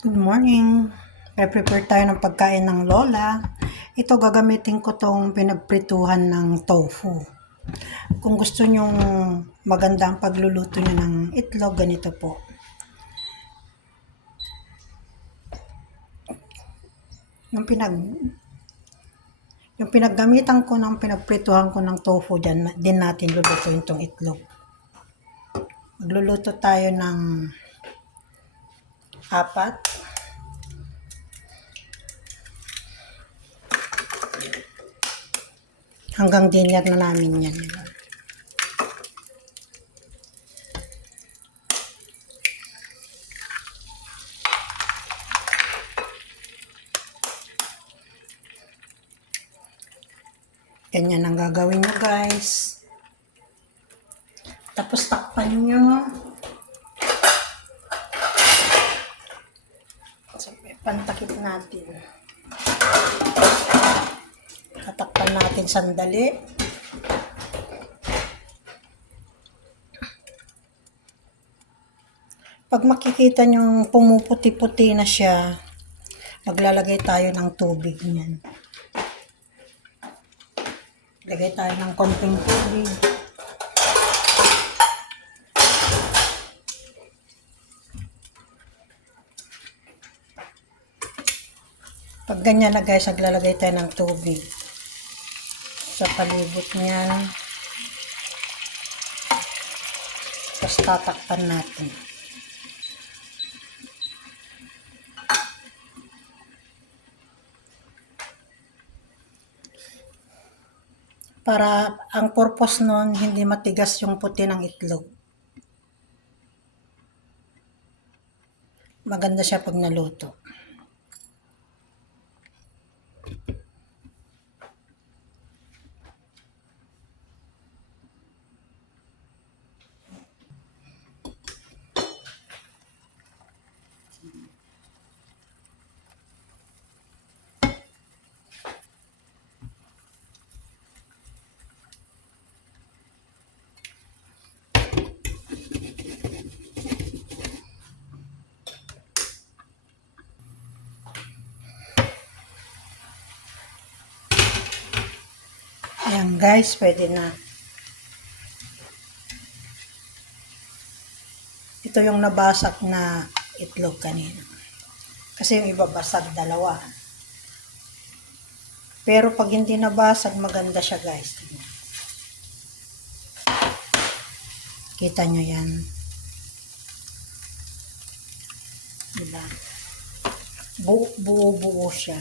Good morning. Prepare tayo ng pagkain ng lola. Ito gagamitin ko tong pinagprituhan ng tofu. Kung gusto nyong maganda ang pagluluto nyo ng itlog, ganito po. Yung pinaggamitan ko ng pinagprituhan ko ng tofu dyan, din natin lulutuin itong itlog. Magluluto tayo ng 4. Hanggang dinner na namin yan. Ganyan ang gagawin nyo, guys. Tapos takpan nyo. So, pantakip natin. Tatakpan natin sandali. Pag makikita nyo pumuputi-puti na siya, maglalagay tayo ng tubig niyan. Lagay tayo ng konting tubig. Pag ganyan na guys, naglalagay tayo ng tubig sa palibot niyan. Tapos tatakpan natin. Para ang purpose nun, hindi matigas yung puti ng itlog. Maganda siya pag naluto. Ayan guys, pwede na. Ito yung nabasag na itlog kanina. Kasi yung iba basag, 2. Pero pag hindi nabasag, maganda siya guys. Kita nyo yan. Diba? Buo-buo siya.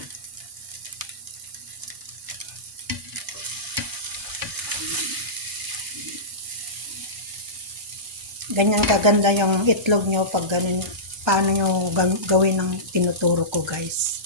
Ganyan kaganda yung itlog nyo pag ganun, paano nyo gawin ang tinuturo ko guys.